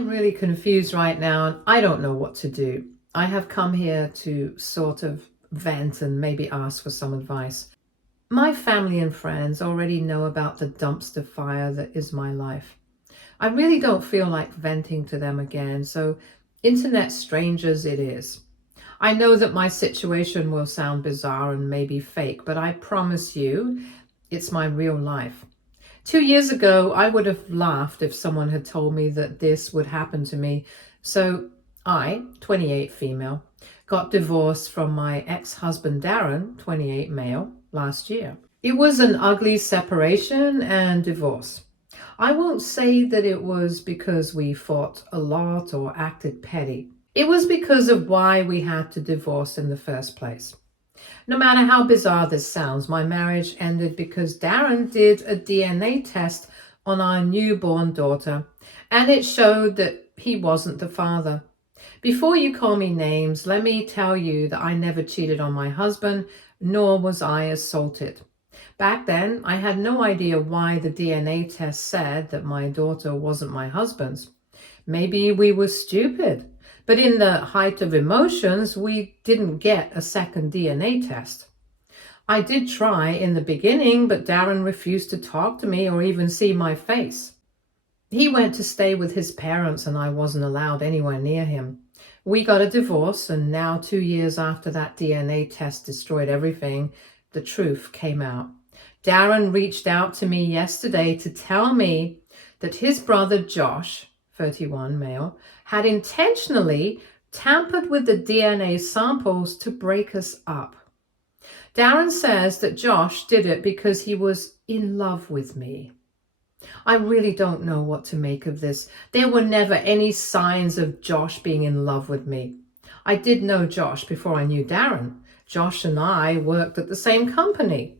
I'm really confused right now and I don't know what to do. I have come here to sort of vent and maybe ask for some advice. My family and friends already know about the dumpster fire that is my life. I really don't feel like venting to them again, so internet strangers it is. I know that my situation will sound bizarre and maybe fake, but I promise you it's my real life. 2 years ago, I would have laughed if someone had told me that this would happen to me. So I, 28 female, got divorced from my ex-husband Darren, 28 male, last year. It was an ugly separation and divorce. I won't say that it was because we fought a lot or acted petty. It was because of why we had to divorce in the first place. No matter how bizarre this sounds, my marriage ended because Darren did a DNA test on our newborn daughter, and it showed that he wasn't the father. Before you call me names, let me tell you that I never cheated on my husband, nor was I assaulted. Back then, I had no idea why the DNA test said that my daughter wasn't my husband's. Maybe we were stupid. But in the height of emotions, we didn't get a second DNA test. I did try in the beginning, but Darren refused to talk to me or even see my face. He went to stay with his parents and I wasn't allowed anywhere near him. We got a divorce, and now 2 years after that DNA test destroyed everything, the truth came out. Darren reached out to me yesterday to tell me that his brother Josh, 31 male, had intentionally tampered with the DNA samples to break us up. Darren says that Josh did it because he was in love with me. I really don't know what to make of this. There were never any signs of Josh being in love with me. I did know Josh before I knew Darren. Josh and I worked at the same company.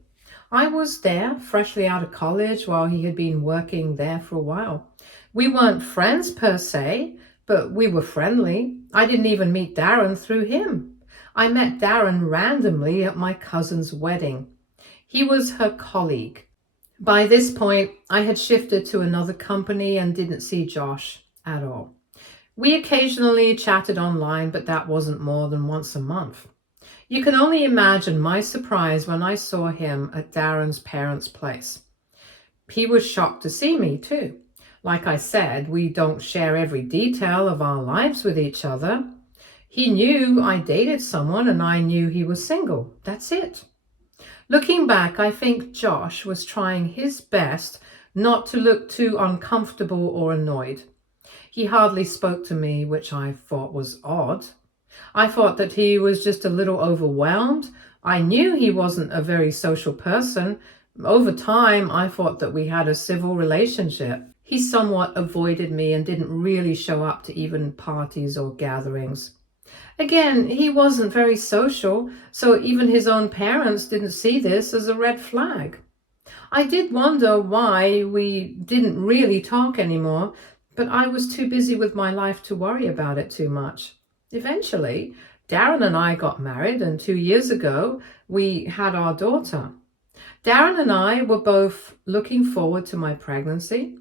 I was there freshly out of college while he had been working there for a while. We weren't friends per se, but we were friendly. I didn't even meet Darren through him. I met Darren randomly at my cousin's wedding. He was her colleague. By this point, I had shifted to another company and didn't see Josh at all. We occasionally chatted online, but that wasn't more than once a month. You can only imagine my surprise when I saw him at Darren's parents' place. He was shocked to see me too. Like I said, we don't share every detail of our lives with each other. He knew I dated someone and I knew he was single. That's it. Looking back, I think Josh was trying his best not to look too uncomfortable or annoyed. He hardly spoke to me, which I thought was odd. I thought that he was just a little overwhelmed. I knew he wasn't a very social person. Over time, I thought that we had a civil relationship. He somewhat avoided me and didn't really show up to even parties or gatherings. Again, he wasn't very social, so even his own parents didn't see this as a red flag. I did wonder why we didn't really talk anymore, but I was too busy with my life to worry about it too much. Eventually, Darren and I got married, and 2 years ago, we had our daughter. Darren and I were both looking forward to my pregnancy.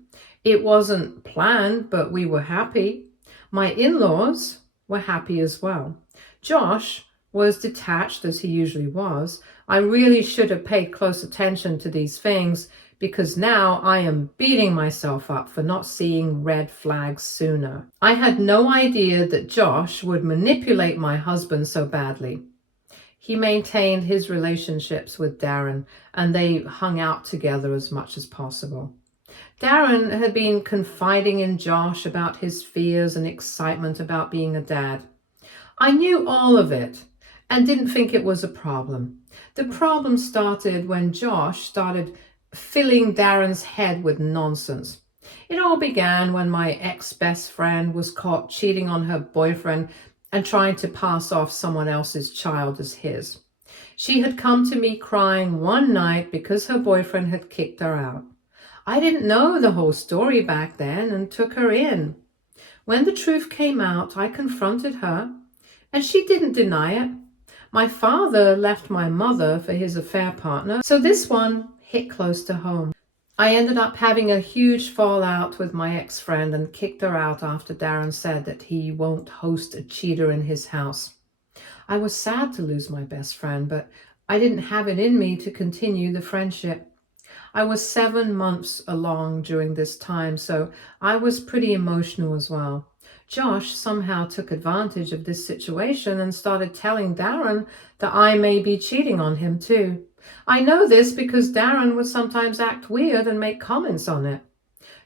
It wasn't planned, but we were happy. My in-laws were happy as well. Josh was detached as he usually was. I really should have paid close attention to these things because now I am beating myself up for not seeing red flags sooner. I had no idea that Josh would manipulate my husband so badly. He maintained his relationships with Darren and they hung out together as much as possible. Darren had been confiding in Josh about his fears and excitement about being a dad. I knew all of it and didn't think it was a problem. The problem started when Josh started filling Darren's head with nonsense. It all began when my ex-best friend was caught cheating on her boyfriend and trying to pass off someone else's child as his. She had come to me crying one night because her boyfriend had kicked her out. I didn't know the whole story back then and took her in. When the truth came out, I confronted her, and she didn't deny it. My father left my mother for his affair partner, so this one hit close to home. I ended up having a huge fallout with my ex-friend and kicked her out after Darren said that he won't host a cheater in his house. I was sad to lose my best friend, but I didn't have it in me to continue the friendship. I was 7 months along during this time, so I was pretty emotional as well. Josh somehow took advantage of this situation and started telling Darren that I may be cheating on him too. I know this because Darren would sometimes act weird and make comments on it.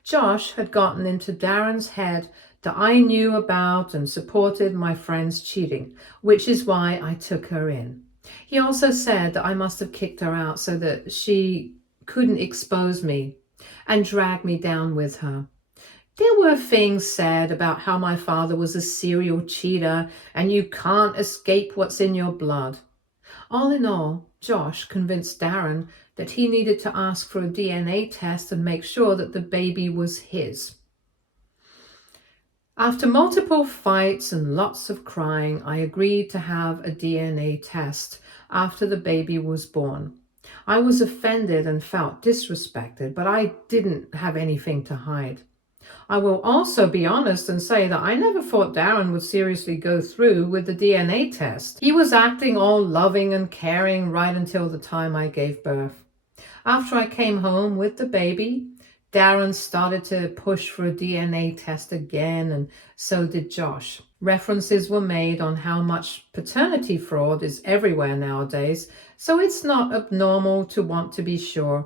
Josh had gotten into Darren's head that I knew about and supported my friend's cheating, which is why I took her in. He also said that I must have kicked her out so that she couldn't expose me and drag me down with her. There were things said about how my father was a serial cheater and you can't escape what's in your blood. All in all, Josh convinced Darren that he needed to ask for a DNA test and make sure that the baby was his. After multiple fights and lots of crying, I agreed to have a DNA test after the baby was born. I was offended and felt disrespected, but I didn't have anything to hide. I will also be honest and say that I never thought Darren would seriously go through with the DNA test. He was acting all loving and caring right until the time I gave birth. After I came home with the baby, Darren started to push for a DNA test again, and so did Josh. References were made on how much paternity fraud is everywhere nowadays, so it's not abnormal to want to be sure.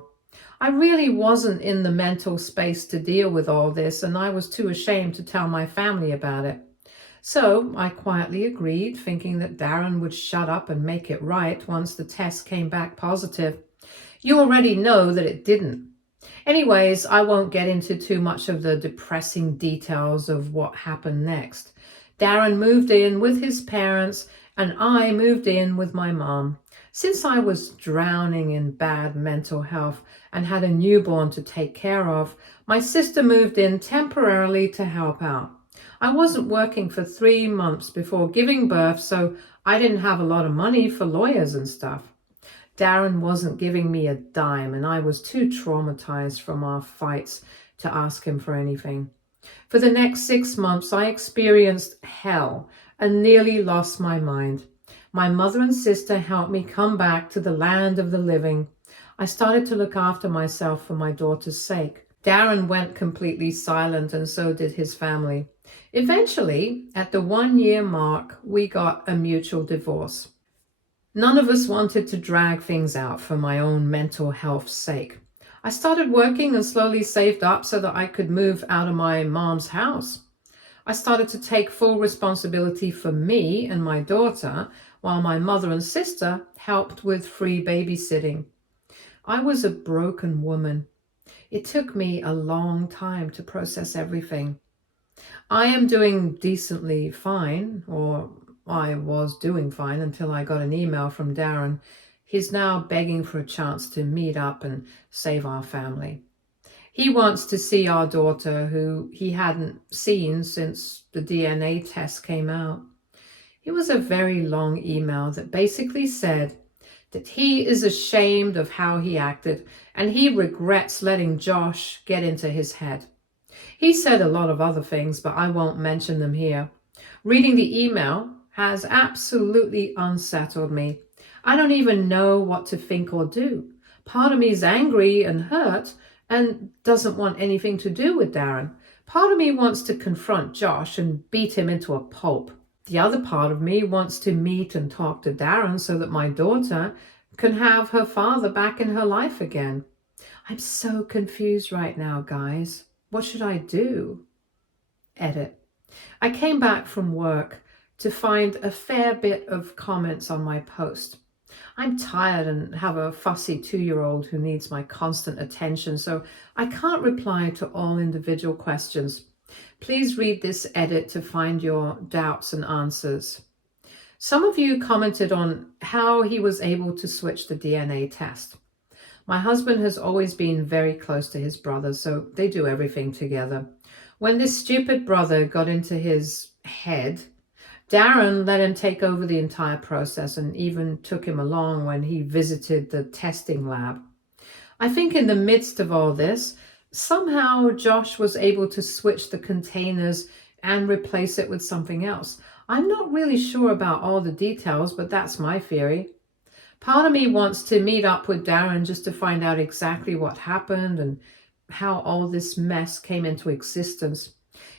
I really wasn't in the mental space to deal with all this, and I was too ashamed to tell my family about it. So I quietly agreed, thinking that Darren would shut up and make it right once the test came back positive. You already know that it didn't. Anyways, I won't get into too much of the depressing details of what happened next. Darren moved in with his parents, and I moved in with my mom. Since I was drowning in bad mental health and had a newborn to take care of, my sister moved in temporarily to help out. I wasn't working for 3 months before giving birth, so I didn't have a lot of money for lawyers and stuff. Darren wasn't giving me a dime, and I was too traumatized from our fights to ask him for anything. For the next 6 months, I experienced hell and nearly lost my mind. My mother and sister helped me come back to the land of the living. I started to look after myself for my daughter's sake. Darren went completely silent, and so did his family. Eventually, at the 1-year mark, we got a mutual divorce. None of us wanted to drag things out for my own mental health's sake. I started working and slowly saved up so that I could move out of my mom's house. I started to take full responsibility for me and my daughter, while my mother and sister helped with free babysitting. I was a broken woman. It took me a long time to process everything. I am doing decently fine, or I was doing fine until I got an email from Darren. He's now begging for a chance to meet up and save our family. He wants to see our daughter, who he hadn't seen since the DNA test came out. It was a very long email that basically said that he is ashamed of how he acted and he regrets letting Josh get into his head. He said a lot of other things, but I won't mention them here. Reading the email has absolutely unsettled me. I don't even know what to think or do. Part of me is angry and hurt and doesn't want anything to do with Darren. Part of me wants to confront Josh and beat him into a pulp. The other part of me wants to meet and talk to Darren so that my daughter can have her father back in her life again. I'm so confused right now, guys. What should I do? Edit. I came back from work to find a fair bit of comments on my post. I'm tired and have a fussy 2-year-old who needs my constant attention, so I can't reply to all individual questions. Please read this edit to find your doubts and answers. Some of you commented on how he was able to switch the DNA test. My husband has always been very close to his brother, so they do everything together. When this stupid brother got into his head, Darren let him take over the entire process and even took him along when he visited the testing lab. I think in the midst of all this, somehow Josh was able to switch the containers and replace it with something else. I'm not really sure about all the details, but that's my theory. Part of me wants to meet up with Darren just to find out exactly what happened and how all this mess came into existence.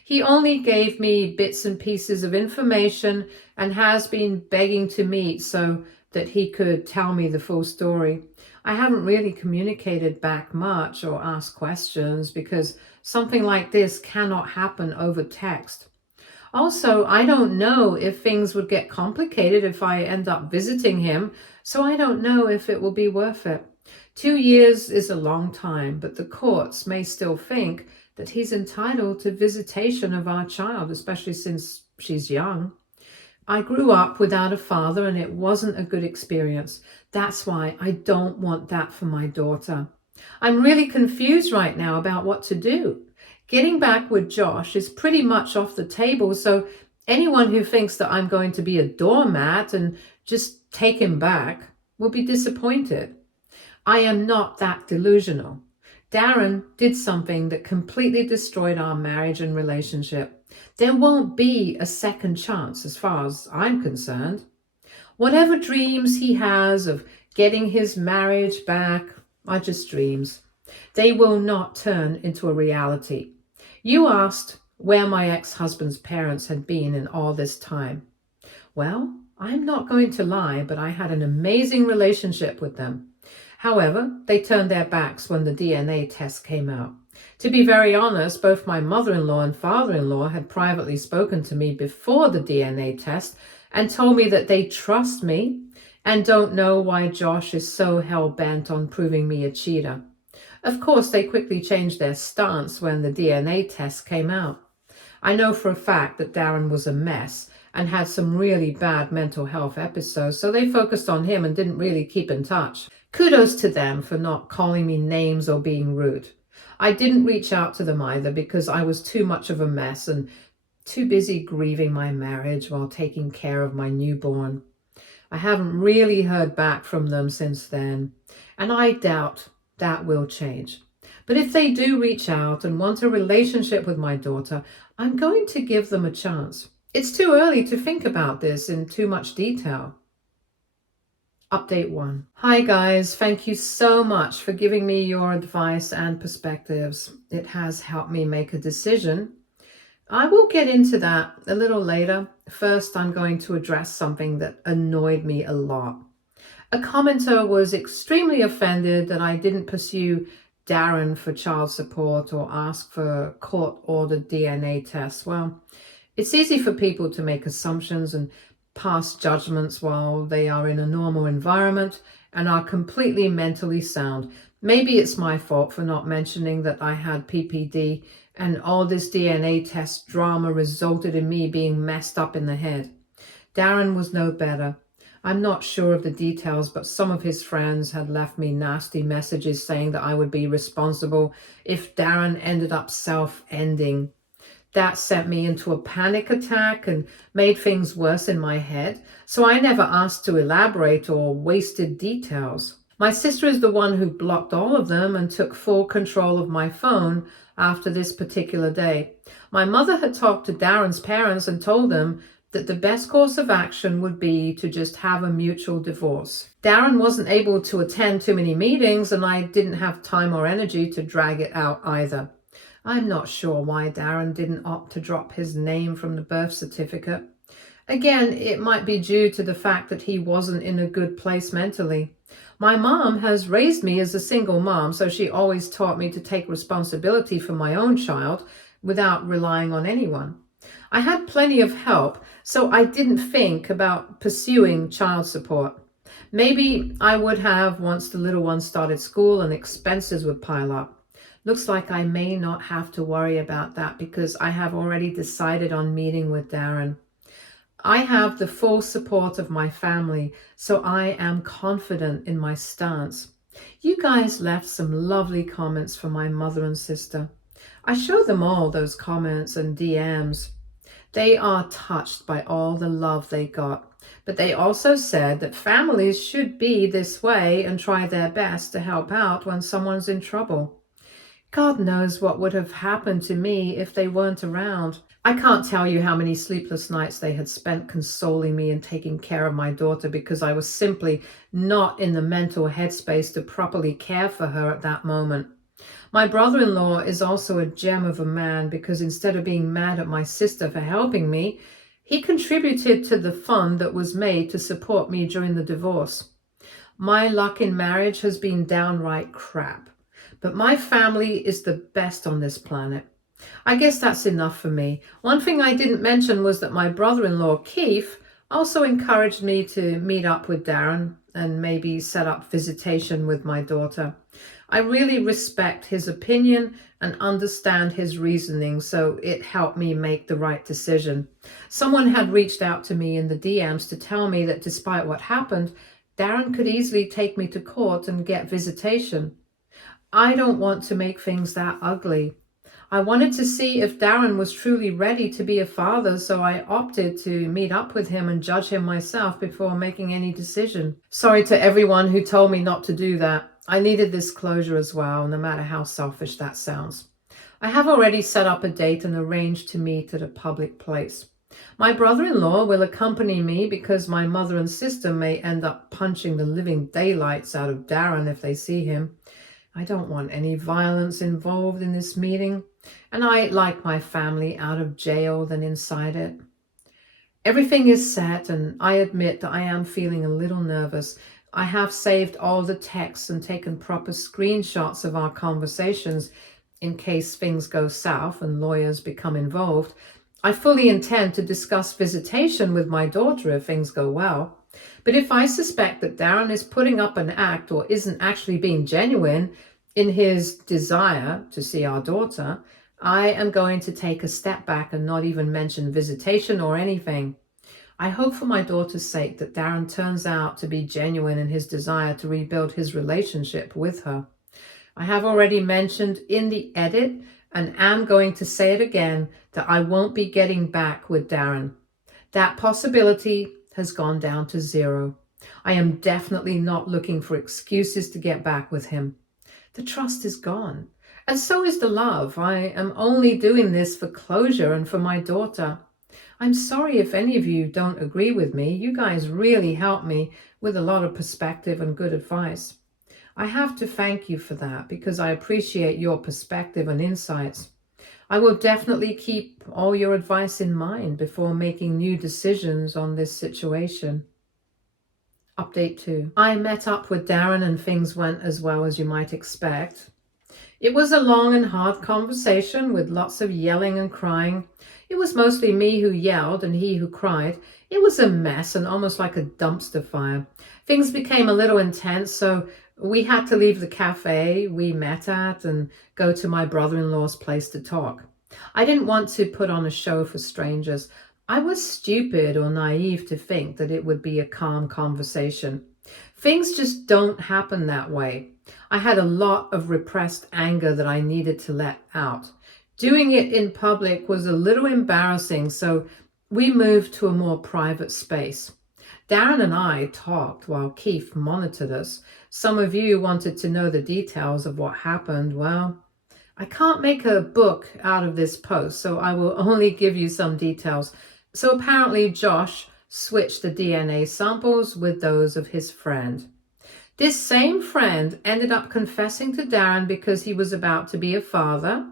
He only gave me bits and pieces of information and has been begging to meet so that he could tell me the full story. I haven't really communicated back much or asked questions because something like this cannot happen over text. Also, I don't know if things would get complicated if I end up visiting him, so I don't know if it will be worth it. 2 years is a long time, but the courts may still think that he's entitled to visitation of our child, especially since she's young. I grew up without a father and it wasn't a good experience. That's why I don't want that for my daughter. I'm really confused right now about what to do. Getting back with Josh is pretty much off the table, so anyone who thinks that I'm going to be a doormat and just take him back will be disappointed. I am not that delusional. Darren did something that completely destroyed our marriage and relationship. There won't be a second chance as far as I'm concerned. Whatever dreams he has of getting his marriage back are just dreams. They will not turn into a reality. You asked where my ex-husband's parents had been in all this time. Well, I'm not going to lie, but I had an amazing relationship with them. However, they turned their backs when the DNA test came out. To be very honest, both my mother-in-law and father-in-law had privately spoken to me before the DNA test and told me that they trust me and don't know why Josh is so hell-bent on proving me a cheater. Of course, they quickly changed their stance when the DNA test came out. I know for a fact that Darren was a mess and had some really bad mental health episodes, so they focused on him and didn't really keep in touch. Kudos to them for not calling me names or being rude. I didn't reach out to them either because I was too much of a mess and too busy grieving my marriage while taking care of my newborn. I haven't really heard back from them since then, and I doubt that will change. But if they do reach out and want a relationship with my daughter, I'm going to give them a chance. It's too early to think about this in too much detail. Update 1. Hi guys, thank you so much for giving me your advice and perspectives. It has helped me make a decision. I will get into that a little later. First, I'm going to address something that annoyed me a lot. A commenter was extremely offended that I didn't pursue Darren for child support or ask for court-ordered DNA tests. Well, it's easy for people to make assumptions and pass judgments while they are in a normal environment and are completely mentally sound. Maybe it's my fault for not mentioning that I had PPD and all this DNA test drama resulted in me being messed up in the head. Darren was no better. I'm not sure of the details, but some of his friends had left me nasty messages saying that I would be responsible if Darren ended up self-ending. That sent me into a panic attack and made things worse in my head, so I never asked to elaborate or wasted details. My sister is the one who blocked all of them and took full control of my phone after this particular day. My mother had talked to Darren's parents and told them that the best course of action would be to just have a mutual divorce. Darren wasn't able to attend too many meetings and I didn't have time or energy to drag it out either. I'm not sure why Darren didn't opt to drop his name from the birth certificate. Again, it might be due to the fact that he wasn't in a good place mentally. My mom has raised me as a single mom, so she always taught me to take responsibility for my own child without relying on anyone. I had plenty of help, so I didn't think about pursuing child support. Maybe I would have once the little one started school and expenses would pile up. Looks like I may not have to worry about that because I have already decided on meeting with Darren. I have the full support of my family, so I am confident in my stance. You guys left some lovely comments for my mother and sister. I show them all those comments and DMs. They are touched by all the love they got. But they also said that families should be this way and try their best to help out when someone's in trouble. God knows what would have happened to me if they weren't around. I can't tell you how many sleepless nights they had spent consoling me and taking care of my daughter because I was simply not in the mental headspace to properly care for her at that moment. My brother-in-law is also a gem of a man because instead of being mad at my sister for helping me, he contributed to the fund that was made to support me during the divorce. My luck in marriage has been downright crap, but my family is the best on this planet. I guess that's enough for me. One thing I didn't mention was that my brother-in-law, Keith, also encouraged me to meet up with Darren and maybe set up visitation with my daughter. I really respect his opinion and understand his reasoning, so it helped me make the right decision. Someone had reached out to me in the DMs to tell me that despite what happened, Darren could easily take me to court and get visitation. I don't want to make things that ugly. I wanted to see if Darren was truly ready to be a father, so I opted to meet up with him and judge him myself before making any decision. Sorry to everyone who told me not to do that. I needed this closure as well, no matter how selfish that sounds. I have already set up a date and arranged to meet at a public place. My brother-in-law will accompany me because my mother and sister may end up punching the living daylights out of Darren if they see him. I don't want any violence involved in this meeting, and I like my family out of jail than inside it. Everything is set, and I admit that I am feeling a little nervous. I have saved all the texts and taken proper screenshots of our conversations in case things go south and lawyers become involved. I fully intend to discuss visitation with my daughter if things go well. But if I suspect that Darren is putting up an act or isn't actually being genuine in his desire to see our daughter, I am going to take a step back and not even mention visitation or anything. I hope for my daughter's sake that Darren turns out to be genuine in his desire to rebuild his relationship with her. I have already mentioned in the edit, and am going to say it again, that I won't be getting back with Darren. That possibility has gone down to zero. I am definitely not looking for excuses to get back with him. The trust is gone, and so is the love. I am only doing this for closure and for my daughter. I'm sorry if any of you don't agree with me. You guys really helped me with a lot of perspective and good advice. I have to thank you for that because I appreciate your perspective and insights. I will definitely keep all your advice in mind before making new decisions on this situation. Update 2. I met up with Darren and things went as well as you might expect. It was a long and hard conversation with lots of yelling and crying. It was mostly me who yelled and he who cried. It was a mess and almost like a dumpster fire. Things became a little intense, so we had to leave the cafe we met at and go to my brother-in-law's place to talk. I didn't want to put on a show for strangers. I was stupid or naive to think that it would be a calm conversation. Things just don't happen that way. I had a lot of repressed anger that I needed to let out. Doing it in public was a little embarrassing, so we moved to a more private space. Darren and I talked while Keith monitored us. Some of you wanted to know the details of what happened. Well, I can't make a book out of this post, so I will only give you some details. So apparently Josh switched the DNA samples with those of his friend. This same friend ended up confessing to Darren because he was about to be a father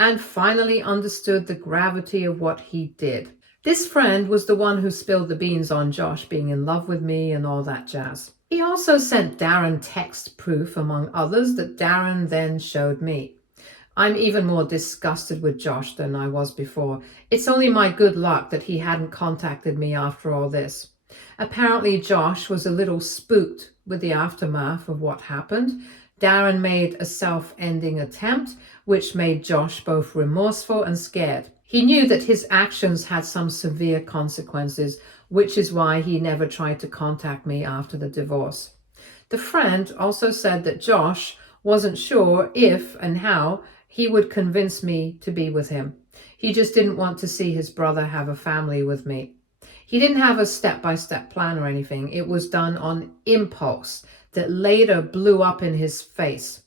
and finally understood the gravity of what he did. This friend was the one who spilled the beans on Josh being in love with me and all that jazz. He also sent Darren text proof, among others, that Darren then showed me. I'm even more disgusted with Josh than I was before. It's only my good luck that he hadn't contacted me after all this. Apparently Josh was a little spooked with the aftermath of what happened. Darren made a self-ending attempt, which made Josh both remorseful and scared. He knew that his actions had some severe consequences, which is why he never tried to contact me after the divorce. The friend also said that Josh wasn't sure if and how he would convince me to be with him. He just didn't want to see his brother have a family with me. He didn't have a step-by-step plan or anything. It was done on impulse that later blew up in his face.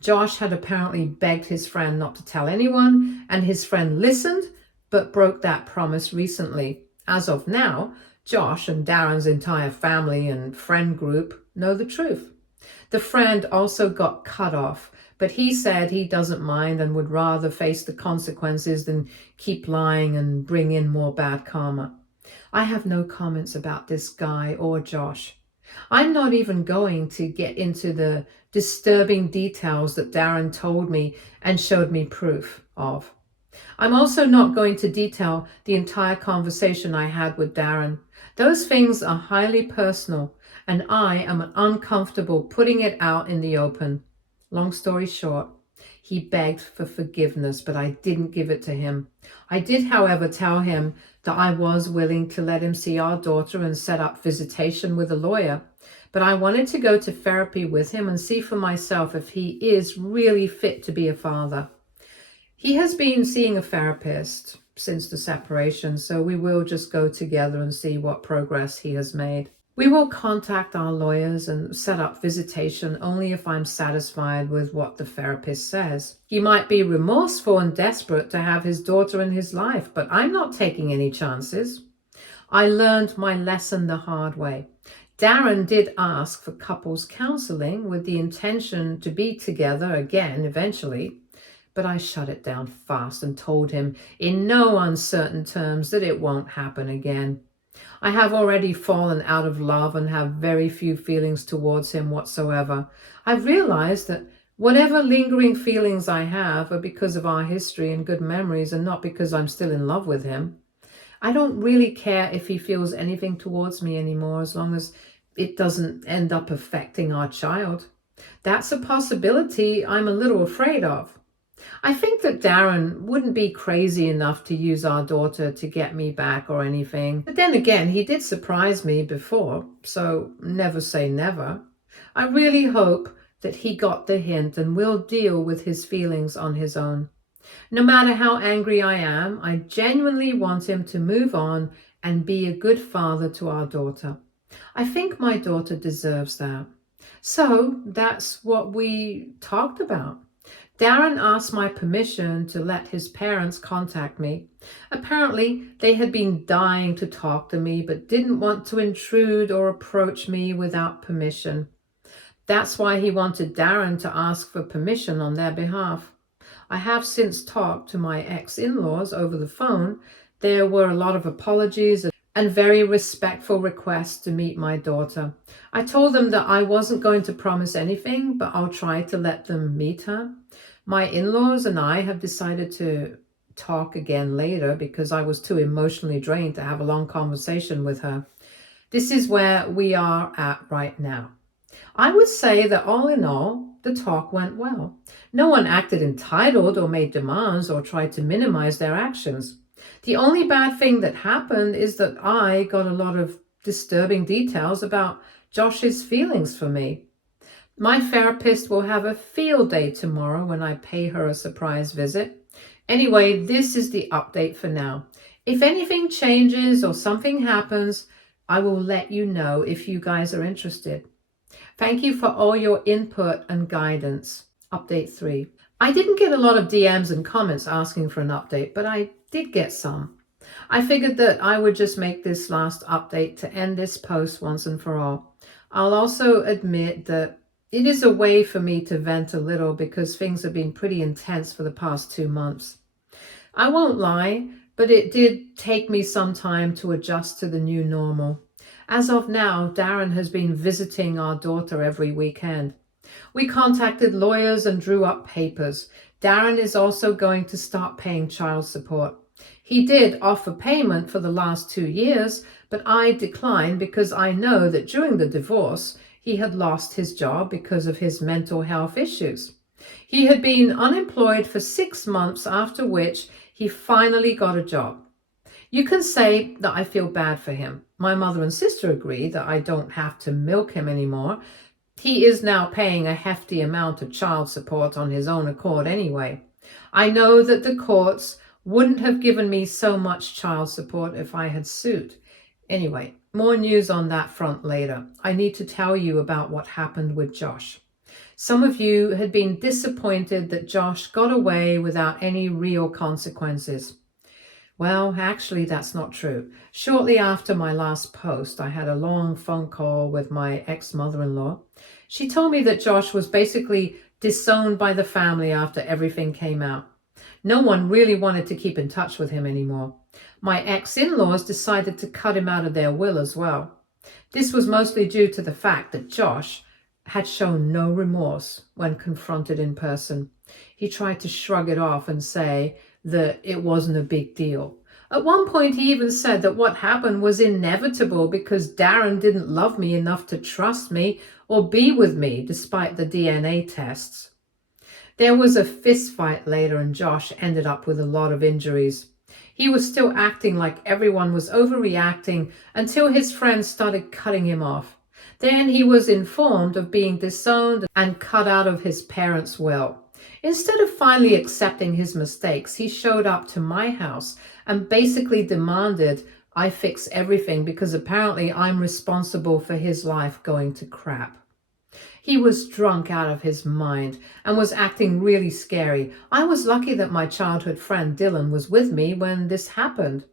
Josh had apparently begged his friend not to tell anyone, and his friend listened, but broke that promise recently. As of now, Josh and Darren's entire family and friend group know the truth. The friend also got cut off, but he said he doesn't mind and would rather face the consequences than keep lying and bring in more bad karma. I have no comments about this guy or Josh. I'm not even going to get into the disturbing details that Darren told me and showed me proof of. I'm also not going to detail the entire conversation I had with Darren. Those things are highly personal, and I am uncomfortable putting it out in the open. Long story short, he begged for forgiveness, but I didn't give it to him. I did, however, tell him that I was willing to let him see our daughter and set up visitation with a lawyer. But I wanted to go to therapy with him and see for myself if he is really fit to be a father. He has been seeing a therapist since the separation, so we will just go together and see what progress he has made. We will contact our lawyers and set up visitation only if I'm satisfied with what the therapist says. He might be remorseful and desperate to have his daughter in his life, but I'm not taking any chances. I learned my lesson the hard way. Darren did ask for couples counseling with the intention to be together again eventually, but I shut it down fast and told him in no uncertain terms that it won't happen again. I have already fallen out of love and have very few feelings towards him whatsoever. I've realized that whatever lingering feelings I have are because of our history and good memories and not because I'm still in love with him. I don't really care if he feels anything towards me anymore as long as it doesn't end up affecting our child. That's a possibility I'm a little afraid of. I think that Darren wouldn't be crazy enough to use our daughter to get me back or anything. But then again, he did surprise me before, so never say never. I really hope that he got the hint and will deal with his feelings on his own. No matter how angry I am, I genuinely want him to move on and be a good father to our daughter. I think my daughter deserves that. So that's what we talked about. Darren asked my permission to let his parents contact me. Apparently, they had been dying to talk to me but didn't want to intrude or approach me without permission. That's why he wanted Darren to ask for permission on their behalf. I have since talked to my ex-in-laws over the phone. There were a lot of apologies and very respectful requests to meet my daughter. I told them that I wasn't going to promise anything, but I'll try to let them meet her. My in-laws and I have decided to talk again later because I was too emotionally drained to have a long conversation with her. This is where we are at right now. I would say that all in all, the talk went well. No one acted entitled or made demands or tried to minimize their actions. The only bad thing that happened is that I got a lot of disturbing details about Josh's feelings for me. My therapist will have a field day tomorrow when I pay her a surprise visit. Anyway, this is the update for now. If anything changes or something happens, I will let you know if you guys are interested. Thank you for all your input and guidance. Update 3. I didn't get a lot of DMs and comments asking for an update, but I did get some. I figured that I would just make this last update to end this post once and for all. I'll also admit that it is a way for me to vent a little because things have been pretty intense for the past 2 months. I won't lie, but it did take me some time to adjust to the new normal. As of now, Darren has been visiting our daughter every weekend. We contacted lawyers and drew up papers. Darren is also going to start paying child support. He did offer payment for the last 2 years, but I declined because I know that during the divorce, he had lost his job because of his mental health issues. He had been unemployed for 6 months, after which he finally got a job. You can say that I feel bad for him. My mother and sister agree that I don't have to milk him anymore. He is now paying a hefty amount of child support on his own accord anyway. I know that the courts wouldn't have given me so much child support if I had sued. Anyway, more news on that front later. I need to tell you about what happened with Josh. Some of you had been disappointed that Josh got away without any real consequences. Well, actually, that's not true. Shortly after my last post, I had a long phone call with my ex-mother-in-law. She told me that Josh was basically disowned by the family after everything came out. No one really wanted to keep in touch with him anymore. My ex-in-laws decided to cut him out of their will as well. This was mostly due to the fact that Josh had shown no remorse when confronted in person. He tried to shrug it off and say that it wasn't a big deal. At one point, he even said that what happened was inevitable because Darren didn't love me enough to trust me or be with me despite the DNA tests. There was a fist fight later and Josh ended up with a lot of injuries. He was still acting like everyone was overreacting until his friends started cutting him off. Then he was informed of being disowned and cut out of his parents' will. Instead of finally accepting his mistakes, he showed up to my house and basically demanded I fix everything because apparently I'm responsible for his life going to crap. He was drunk out of his mind and was acting really scary. I was lucky that my childhood friend Dylan was with me when this happened.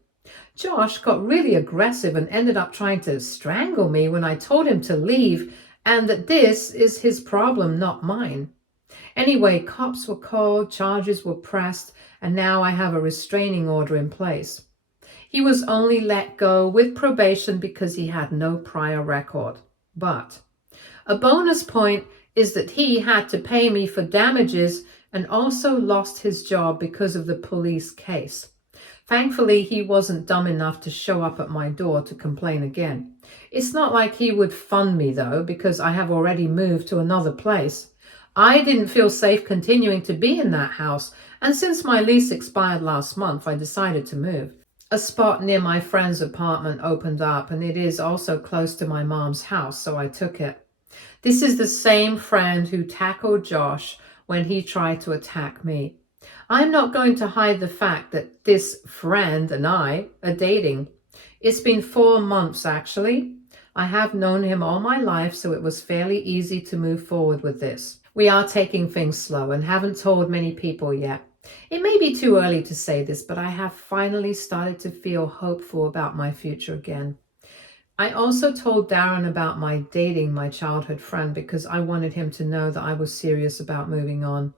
Josh got really aggressive and ended up trying to strangle me when I told him to leave and that this is his problem, not mine. Anyway, cops were called, charges were pressed, and now I have a restraining order in place. He was only let go with probation because he had no prior record. But a bonus point is that he had to pay me for damages and also lost his job because of the police case. Thankfully, he wasn't dumb enough to show up at my door to complain again. It's not like he would fund me though, because I have already moved to another place. I didn't feel safe continuing to be in that house, and since my lease expired last month, I decided to move. A spot near my friend's apartment opened up, and it is also close to my mom's house, so I took it. This is the same friend who tackled Josh when he tried to attack me. I'm not going to hide the fact that this friend and I are dating. It's been 4 months, actually. I have known him all my life, so it was fairly easy to move forward with this. We are taking things slow and haven't told many people yet. It may be too early to say this, but I have finally started to feel hopeful about my future again. I also told Darren about my dating my childhood friend because I wanted him to know that I was serious about moving on.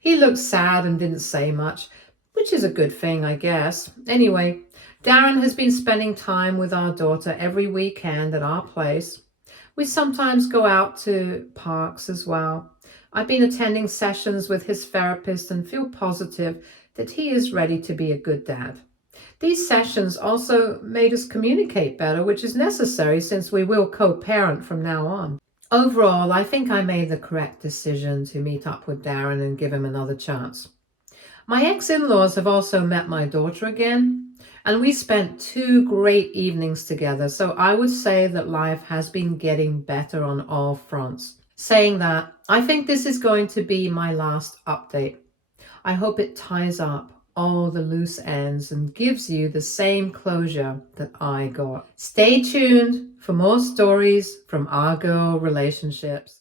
He looked sad and didn't say much, which is a good thing, I guess. Anyway, Darren has been spending time with our daughter every weekend at our place. We sometimes go out to parks as well. I've been attending sessions with his therapist and feel positive that he is ready to be a good dad. These sessions also made us communicate better, which is necessary since we will co-parent from now on. Overall, I think I made the correct decision to meet up with Darren and give him another chance. My ex-in-laws have also met my daughter again, and we spent 2 great evenings together, so I would say that life has been getting better on all fronts. Saying that, I think this is going to be my last update. I hope it ties up all the loose ends and gives you the same closure that I got. Stay tuned for more stories from our girl relationships.